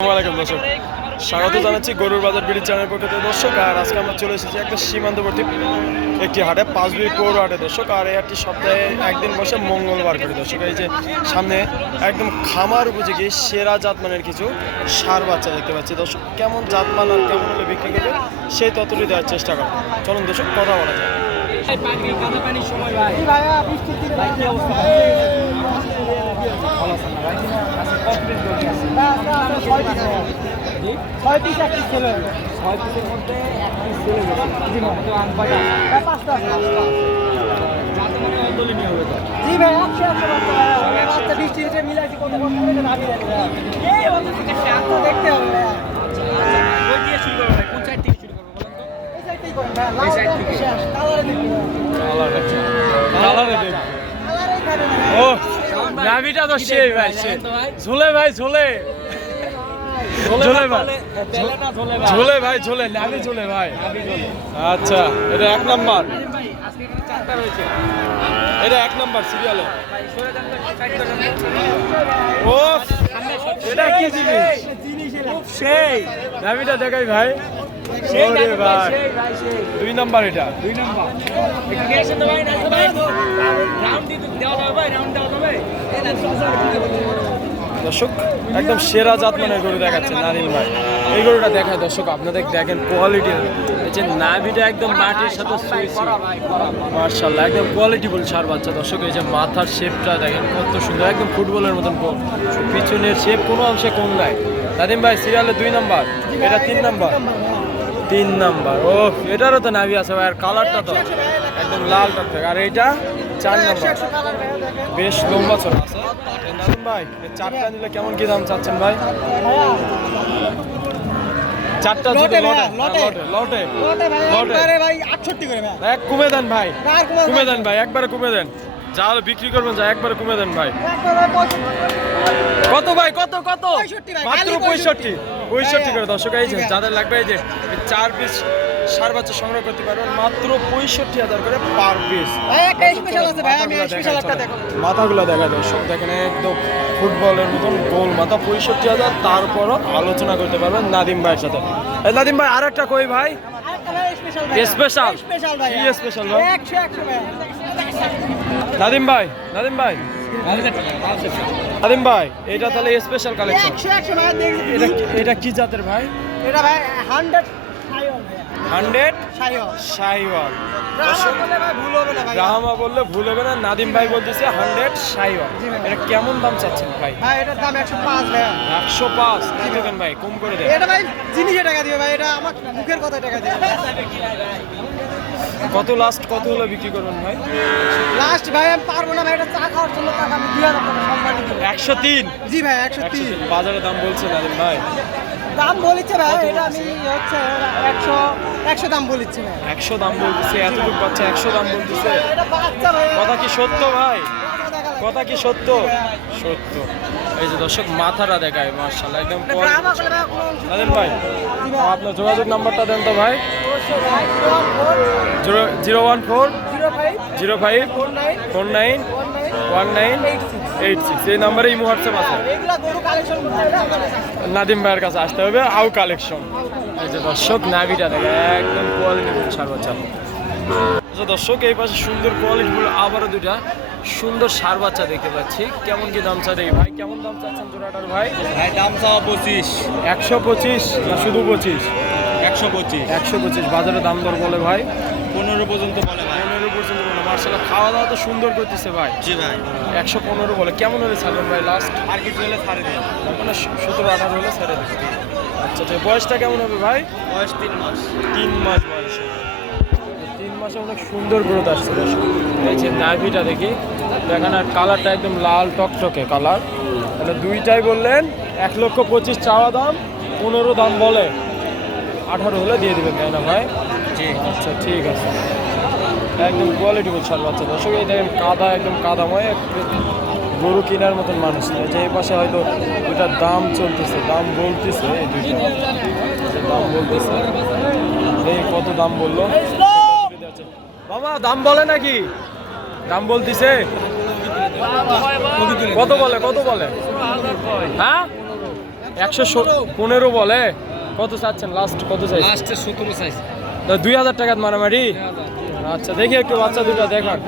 আসসালামু আলাইকুম দর্শক, স্বাগত জানাচ্ছি গরুর বাজার বিডি চ্যানেল পক্ষ থেকে দর্শক। আর আজকে আমরা চলে এসেছি একটা সীমান্তবর্তী একটি হাটে, পাঁচবিবি পৌর হাটে দর্শক। আর এই হাটটি সপ্তাহে একদিন বসে মঙ্গলবার করে দর্শক। এই যে সামনে একদম খামার উপযোগী সেরা জাতমানের কিছু ষাঁড় বাচ্চা দেখতে পাচ্ছি দর্শক। কেমন জাতমান আর কেমন হলে বিক্রি করবে সেই তথ্যটি দেওয়ার চেষ্টা করো। চলুন দর্শক, কথা বলা যায়। ও নাভিটা তো সেই ভাই, ঝোলে ভাই, ঝোলে ঝোলে ভাই, ঝোলে ভাই, ঝোলে নাভি, ঝোলে ভাই। আচ্ছা, এটা এক নাম্বার, এটা এক নাম্বার সিরিয়ালে। ও এটা কি জিনিস, সেই নাভিটা দেখাই ভাই। দুই নাম্বার, এটা দুই নাম্বার দর্শক। একদম সেরা জাতমানের গরু দেখাচ্ছে নারিল ভাই। এই গরুটা দেখায় দর্শক, আপনাদের দেখেন কোয়ালিটি, এই যে নাভিটা একদম মাটির সাথে মার্শাল্লাহ, একদম কোয়ালিটিফুল ষাঁড় বাচ্চা দর্শক। এই যে মাথার শেপটা দেখেন কত সুন্দর, একদম ফুটবলের মতন গোল, পিছনের শেপ কোনো অংশে কম নাই। নাদিম ভাই সিরিয়ালে দুই নাম্বার, এটা তিন নাম্বার, তিন নাম্বার। ও এটারও তো নাভি আছে ভাই, আর কালারটা তো একদম লাল টকটক। আর এইটা চার নাম্বার, বেশ লম্বা চড়া আছে। নাদিম ভাই এই চারটা নিলে কেমন কি দাম চাচ্ছেন ভাই? চারটা লটে কমে দেন ভাই, কমে দেন ভাই, একবারে কমে দেন। যা হলে বিক্রি করবেন, যা একবারে কমে দেন ভাই। কত ভাই, কত কত? মাত্র 65 করে দর্শক। এই যে যাদের লাগবে, এই যে চার পিস ষাঁড় বাচ্চা সংগ্রহ করতে পারবেন মাত্র 65,000 করে পার পিস। মাথাগুলো দেখা দর্শক, দেখেন একদম ফুটবলের মতন গোল মাথা, 65,000। তারপরও আলোচনা করতে পারবেন নাদিম ভাইয়ের সাথে। নাদিম ভাই আর একটা কই ভাই, স্পেশাল কি স্পেশাল ভাই? নাদিম ভাই, নাদিম ভাই, নাদিম ভাই, এটা তাহলে স্পেশাল কালেকশন। এটা কি জাতের ভাই? এটা ভাই 100 শাহিওয়াল। রাহামা বললে ভুল হবে না, নাদিম ভাই বলতেছে 100 শাহিওয়াল। এটা কেমন দাম চাচ্ছেন ভাই? এটার দাম 105 ভাই। 105 কি দেবেন ভাই? কম করে দেন। এটা ভাই জিনিসে টাকা দিবে ভাই, এটা আমার মুখের কথা টাকা দিবে। কত লাস্ট, কত হলে বিক্রি করবেন ভাই? লাস্ট ভাই আমি পারবো না ভাই, এটা চা খাওয়ার জন্য টাকা আমি 2000 টাকা সম্মান দিব। 103? জি ভাই 103 বাজারে দাম বলছে নাদিম ভাই। দাম বলিছে ভাই, এটা আমি হচ্ছে 100 দাম বলিছে ভাই। 100 দাম বলতেছে, এতটুকু বাচ্চা 100 দাম বলতেছে। এটা বাচ্চা ভাই, কথা কি সত্য ভাই? কথা কি সত্য? সত্য। এই যে দর্শক মাথাটা দেখায় মাশাআল্লাহ, একদম নাদিম ভাই আপনার যোগাযোগ নাম্বারটা দেন তো ভাই। 014 05 49 1986 এই নাম্বারে ইমো হোয়াটসঅ্যাপ আছে। নাদিম ভাইয়ের কাছে আসতে হবে, আউ কালেকশন। এই যে দর্শক নাভিটা দেখে একদম কোয়ালিটিফুল ষাঁড় বাচ্চা। দর্শক এই পাশে সুন্দর কোয়ালিটিফুল আবারও দুটা সুন্দর ষাঁড় বাচ্চা দেখতে পাচ্ছি। কেমন কি দাম চা দেখি ভাই? কেমন দাম চাচ্ছেন জোড়াটার ভাই? ভাই দাম চাওয়া 25। 125 না শুধু 25? 125। 125 বাজারে দাম দর বলে ভাই 15 পর্যন্ত বলে ভাই। 15 পর্যন্ত বলে। মার্শাল্লাহ খাওয়া দাওয়া তো সুন্দর করতেছে ভাই। জি ভাই 115 বলে। কেমন হলে ছাড়বেন ভাই লাস্ট? আর কিছু হলে ছাড়ে দিন। মানে 17-18 হলে ছেড়ে দেবে। আচ্ছা আচ্ছা, বয়সটা কেমন হবে ভাই? বয়স 3 মাস। 3 মাস বয়সে। 3 মাসে অনেক সুন্দর গ্রোথ আসছে দর্শক। এই যে নাভিটা দেখি দেখেন, আর কালারটা একদম লাল টকটকে কালার। তাহলে দুইটাই বললেন 1,25,000 চাওয়া দাম, 15 দাম বলে, 18 হলে দিয়ে দেবেন তাই না ভাই? জি আচ্ছা ঠিক আছে। একদম কোয়ালিটিফুল ষাঁড় বাচ্চা দর্শক। এই দেখেন কাদা, একদম কাদাময়, গরু কেনার মতন মানুষ নেই। যে এই পাশে হয়তো দুটার দাম চলতেছে, দাম বলতেছে, এই দুইটা দাম বলতেছে। এই কত দাম বললো বাবা? দাম বলে নাকি? দাম বলতেছে কত বলে? কত বলে? হ্যাঁ 115 বলে, কত চাচ্ছেন লাস্ট, কত চাই? লাস্টে 17 সাইজ। 2000 টাকার মারামারি। আচ্ছা দেখি একটু বাচ্চা দুটো দেখান।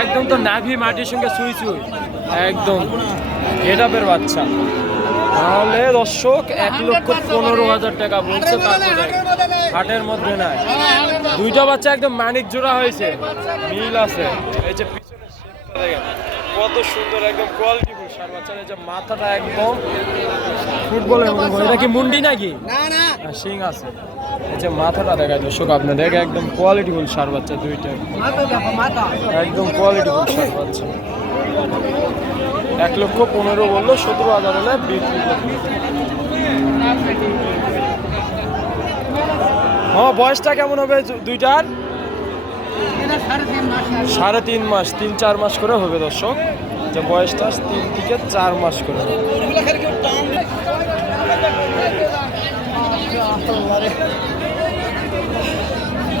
একদম তো নাভি মাটির সঙ্গে সুই সুই, একদম গেটআপের বাচ্চা। তাহলে দর্শক 1,15,000 টাকা বলছে, তারপরে হাটের মধ্যে নাই। দুইটা বাচ্চা একদম মানিক জোড়া হয়েছে, মিল আছে। এই যে পিছনের শেপটা দেখেন কত সুন্দর, একদম কোয়ালিটিফুল সার বাচ্চার। এই যে মাথাটা একদম ফুটবলের মতো, এটা কি মুন্ডি নাকি? না না শিং আছে। এই যে মাথাটা দেখায় দর্শক আপনাদের, একদম কোয়ালিটিফুল সার বাচ্চা দুইটা, মাথা দেখো মাথা। একদম কোয়ালিটিফুল সার বাচ্চা। 1,15,000 বললো, 17,000 হলে বিক্রি করবে। হ্যাঁ, বয়সটা কেমন হবে দুইটার? এটা 3.5 মাস। 3.5 মাস, 3-4 মাস করে হবে দর্শক। যে বয়সটা 3 থেকে 4 মাস করে হবে।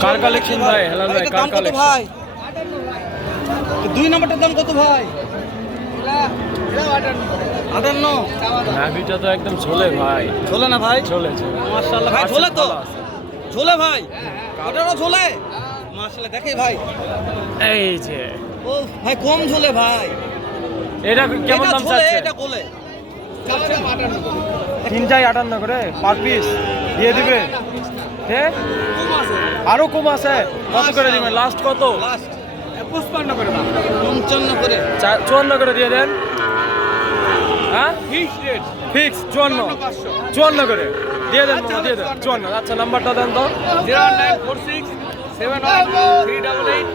কার কালেকশন ভাই? হেলাল ভাই, কার কালেকশন? ভাই 2 নম্বরটার দাম কত ভাই? 58। নাভিটা তো একদম ঝোলে ভাই, ঝোলে না ভাই? ঝোলে ঝোলে। মাশাআল্লাহ ভাই, ঝোলে তো। ঝোলে ভাই, ওটারও ঝোলে। মাশাআল্লাহ দেখে ভাই, এই যে ও ভাই কম ঝোলে ভাই। এটা কেমন দাম চাচ্ছে? এটা গোলে। 3টাই 58 করে পার পিস দিয়ে দিবে। হ্যাঁ, আরো কম আছে? কত করে দিবেন লাস্ট? কত? লাস্ট 55 করে দাম। 55 করে। 54 করে দিয়ে দেন। হ্যাঁ, ফিক্সড রেট। ফিক্স 54 করে দিয়ে দেন মামা, দিয়ে দেন 54। আচ্ছা নাম্বারটা দেন তো। 09467138881।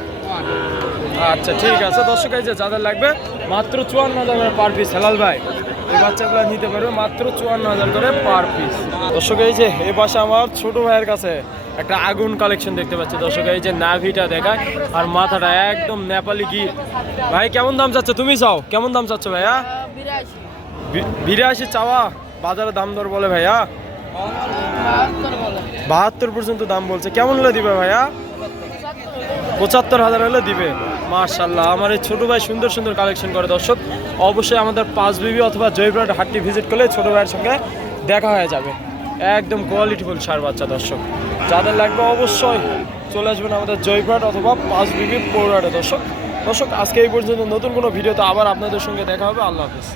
আচ্ছা ঠিক আছে দর্শক, এই যে যাদের লাগবে মাত্র 54,000 করে পার পিস। হেলাল ভাই এই বাচ্চাগুলো নিতে পারবে মাত্র 54,000 করে পার পিস। দর্শক এই যে এই পাশে আমার ছোট ভাইয়ের কাছে একটা আগুন কালেকশন দেখতে পাচ্ছি দর্শক। এই যে নাভিটা দেখায় আর মাথাটা একদম নেপালি গির। ভাই কেমন দাম চাচ্ছে? তুমি চাও কেমন দাম চাচ্ছ ভাইয়া? 82 চাওয়া, বাজারে দাম দর বলে ভাইয়া 72 পর্যন্ত দাম বলছে। কেমন হলে দিবে ভাইয়া? 75,000 হলে দিবে। মাশাআল্লাহ, আমার এই ছোট ভাই সুন্দর সুন্দর কালেকশন করে দর্শক। অবশ্যই আমাদের 5 বিবি অথবা জয়পুরহাট হাটটি ভিজিট করলে ছোট ভাইয়ের সঙ্গে দেখা হয়ে যাবে। একদম কোয়ালিটিফুল সার বাচ্চা দর্শক, যাদের লাগবে অবশ্যই চলে আসবেন আমাদের জয়পুরহাট অথবা 5 বিবি পৌরহাটে দর্শক। আজকে এই পর্যন্ত, নতুন কোনো ভিডিওতে আবার আপনাদের সঙ্গে দেখা হবে। আল্লাহ হাফেজ।